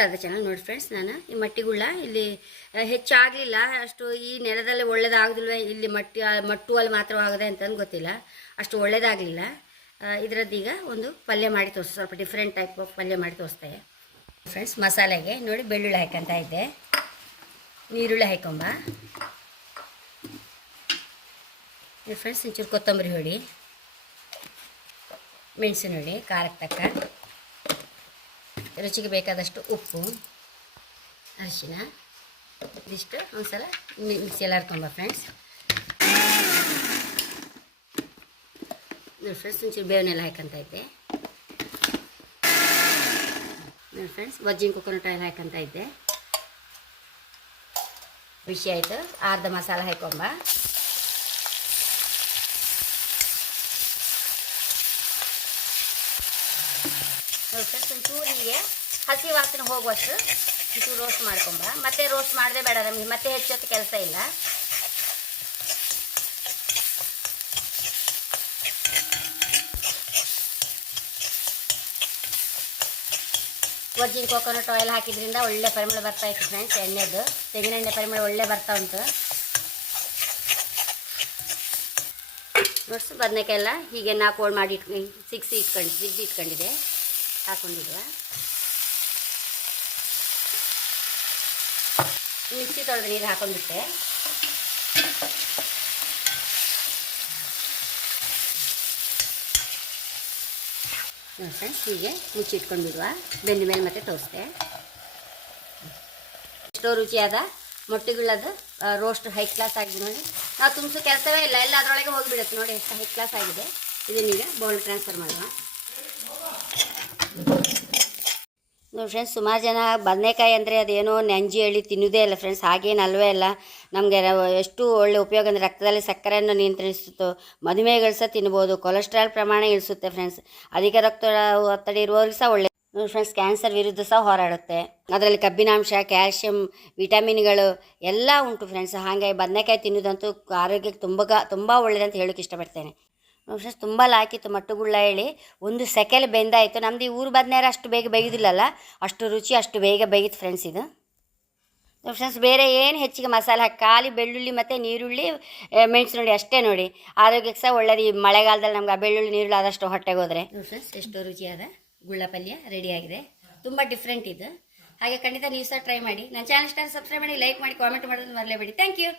Radha channel ನೋಡಿ friends ನಾನು ಈ ಮಟ್ಟಿಗುಳ್ಳ ಇಲ್ಲಿ ಹೆಚ್ಚಾಗಲಿಲ್ಲ. ಅಷ್ಟು ಈ ನೆಲದಲ್ಲಿ ಒಳ್ಳೇದಾಗದಿಲ್ವ, ಇಲ್ಲಿ ಮಟ್ಟಿ ಮಟ್ಟು ಅಲ್ಲಿ ಮಾತ್ರ ಆಗದೆ ಅಂತಂದು ಗೊತ್ತಿಲ್ಲ. ಅಷ್ಟು ಒಳ್ಳೇದಾಗಲಿಲ್ಲ. ಇದರದ್ದೀಗ ಒಂದು ಪಲ್ಯ ಮಾಡಿ ತೋರಿಸ್. ಸ್ವಲ್ಪ ಡಿಫ್ರೆಂಟ್ ಟೈಪ್ ಆಫ್ ಪಲ್ಯ ಮಾಡಿ ತೋರಿಸ್ತೇವೆ. ಫ್ರೆಂಡ್ಸ್ ಮಸಾಲೆಗೆ, ನೋಡಿ ಬೆಳ್ಳುಳ್ಳಿ ಹಾಕಂತ ಇದ್ದೆ ನೀರುಳ್ಳಿ ಹಾಕೊಂಬ. ಫ್ರೆಂಡ್ಸ್ ಒಂಚೂರು ಕೊತ್ತಂಬರಿ ಹೊಡಿ ಮೆಣಸಿನ ಹುಡಿ ಖಾರಕ್ಕೆ ತಕ್ಕ. ರುಚಿಗೆ ಬೇಕಾದಷ್ಟು ಉಪ್ಪು, ಅರಿಶಿನ, ಇದಿಷ್ಟು ಒಂದ್ಸಲ ಮಿಕ್ಸ್ ಮಿಕ್ಸಿಯಲ್ಲಿ ಹರ್ಕೊಂಬ ಫ್ರೆಂಡ್ಸ್ ನೋಡಿ ಫ್ರೆಂಡ್ಸ್ ಒಂಚೂರು ಬೇವನೆಲ್ಲ ಹಾಕಂತ ಇದ್ದೆ. ನೋಡಿ ಫ್ರೆಂಡ್ಸ್ ವಜ್ಜಿನ ಕೊಕೊನಟ್ ಆಯಿಲ್ ಹಾಕಂತ ಇದ್ದೆ. ಬಿಸಿ ಆಯಿತು, ಅರ್ಧ ಮಸಾಲ ಹಾಕೊಂಬ ಫ್ರೆಂಡ್ಸ್ ಒಂಚೂರು ಹೀಗೆ ಹಸಿ ವಾಸನೆ ಹೋಗುವಷ್ಟು ರೋಸ್ಟ್ ಮಾಡ್ಕೊಂಬ. ಮತ್ತೆ ರೋಸ್ಟ್ ಮಾಡದೆ ಬೇಡ ನಮಗೆ, ಮತ್ತೆ ಹೆಚ್ಚೊತ್ತು ಕೆಲಸ ಇಲ್ಲ. ವಜ್ಜಿನ ಕೋಕೋನಟ್ ಆಯಿಲ್ ಹಾಕಿದ್ರಿಂದ ಒಳ್ಳೆ ಪರಿಮಳ ಬರ್ತಾ ಇತ್ತು ಫ್ರೆಂಡ್ಸ್ ಎಣ್ಣೆದು. ತೆಂಗಿನೆಣ್ಣೆ ಪರಿಮಳ ಒಳ್ಳೆ ಬರ್ತಾ ಉಂಟು. ನೋಡ್ಸು ಬದನೆಕಾಯಿ ಎಲ್ಲ ಹೀಗೆ ಹೋಳು ಮಾಡಿ ಇಟ್ಕೊಂಡು ಸಿಗ್ಸಿ ಇಟ್ಕೊಂಡು ಸಿಗ್ದು ಇಟ್ಕೊಂಡಿದೆ. ಹಾಕೊಂಡಿದ್ವ? ಮಿಕ್ಸಿ ತೊಳೆದು ನೀರು ಹಾಕೊಂಡ್ಬಿಟ್ಟೆ. ನೋಡಿ ಫ್ರೆಂಡ್ಸ್ ಹೀಗೆ ಮುಚ್ಚಿಟ್ಕೊಂಡ್ಬಿಡುವ ಬೆಂದ ಮೇಲೆ ಮತ್ತೆ ತೋರಿಸ್ದೆ ಎಷ್ಟೋ ರುಚಿಯಾದ ಮೊಟ್ಟೆಗಳದು ರೋಸ್ಟ್ ಹೈ ಕ್ಲಾಸ್ ಆಗಿದೆ ನೋಡಿ. ನಾವು ತುಂಬಿಸೋ ಕೆಲಸವೇ ಇಲ್ಲ, ಎಲ್ಲ ಅದರೊಳಗೆ ಹೋಗಿಬಿಡುತ್ತೆ ನೋಡಿ, ಎಷ್ಟು ಹೈ ಕ್ಲಾಸ್ ಆಗಿದೆ. ಇದನ್ನೀಗ ಬೌಲ್ ಟ್ರಾನ್ಸ್ಫರ್ ಮಾಡುವ. ನೋಡಿ ಫ್ರೆಂಡ್ಸ್ ಸುಮಾರು ಜನ ಬದನೆಕಾಯಿ ಅಂದರೆ ಅದೇನೋ ನೆಂಜಿ ಹೇಳಿ ತಿನ್ನೋದೇ ಇಲ್ಲ ಫ್ರೆಂಡ್ಸ್ ಹಾಗೇನು ಅಲ್ವೇ ಇಲ್ಲ. ನಮಗೆ ಎಷ್ಟು ಒಳ್ಳೆ ಉಪಯೋಗ ಅಂದರೆ ರಕ್ತದಲ್ಲಿ ಸಕ್ಕರೆಯನ್ನು ನಿಯಂತ್ರಿಸುತ್ತೋ, ಮಧುಮೇಹಗಳು ಸಹ ತಿನ್ಬೋದು ಕೊಲೆಸ್ಟ್ರಾಲ್ ಪ್ರಮಾಣ ಇಳಿಸುತ್ತೆ ಫ್ರೆಂಡ್ಸ್ ಅಧಿಕ ರಕ್ತ ಒತ್ತಡ ಇರುವವ್ರಿಗೆ ಸಹ ಒಳ್ಳೆ ನೋಡಿ ಫ್ರೆಂಡ್ಸ್ ಕ್ಯಾನ್ಸರ್ ವಿರುದ್ಧ ಸಹ ಹೋರಾಡುತ್ತೆ. ಅದರಲ್ಲಿ ಕಬ್ಬಿನಾಂಶ ಕ್ಯಾಲ್ಶಿಯಂ ವಿಟಮಿನ್ಗಳು ಎಲ್ಲ ಉಂಟು ಫ್ರೆಂಡ್ಸ್ ಹಾಗಾಗಿ ಬದನೆಕಾಯಿ ತಿನ್ನೋದಂತೂ ಆರೋಗ್ಯಕ್ಕೆ ತುಂಬ ತುಂಬ ಒಳ್ಳೆಯದಂತ ಹೇಳೋಕೆ ಇಷ್ಟಪಡ್ತೇನೆ. ಫ್ರೆಂಡ್ಸ್ ತುಂಬ ಲಾಕಿತ್ತು ಮಟ್ಟುಗುಳ್ಳ ಹೇಳಿ. ಒಂದು ಸೆಕೆಲ್ ಬೆಂದಾಯಿತು. ನಮ್ದು ಈ ಊರು ಬದನೇರ ಅಷ್ಟು ಬೇಗ ಬೇಯೋದಿಲ್ಲಲ್ಲ? ಅಷ್ಟು ರುಚಿ, ಅಷ್ಟು ಬೇಗ ಬೇಯಿತು ಫ್ರೆಂಡ್ಸ್ ಇದು. ಫ್ರೆಂಡ್ಸ್ ಬೇರೆ ಏನು ಹೆಚ್ಚಿಗೆ ಮಸಾಲೆ ಹಾಕಿ, ಖಾಲಿ ಬೆಳ್ಳುಳ್ಳಿ ಮತ್ತು ನೀರುಳ್ಳಿ ಮೆಣಸು ನೋಡಿ ಅಷ್ಟೇ ನೋಡಿ. ಆರೋಗ್ಯಕ್ಕೆ ಸಹ ಒಳ್ಳೇದು. ಈ ಮಳೆಗಾಲದಲ್ಲಿ ನಮ್ಗೆ ಆ ಬೆಳ್ಳುಳ್ಳಿ, ನೀರುಳ್ಳಿ ಆದಷ್ಟು ಹೊಟ್ಟೆಗೆ ಹೋದರೆ. ಫ್ರೆಂಡ್ಸ್ ಎಷ್ಟೋ ರುಚಿಯಾದ ಗುಳ್ಳ ಪಲ್ಯ ರೆಡಿಯಾಗಿದೆ ತುಂಬ ಡಿಫ್ರೆಂಟ್ ಇದು. ಹಾಗೆ ಖಂಡಿತ ನೀವು ಸಹ ಟ್ರೈ ಮಾಡಿ. ನನ್ನ ಚಾನಲ್ ಇಷ್ಟ ಸಬ್ಸ್ಕ್ರೈಬ್ ಮಾಡಿ ಲೈಕ್ ಮಾಡಿ ಕಾಮೆಂಟ್ ಮಾಡೋದನ್ನು ಮರಲೇಬೇಡಿ. Thank you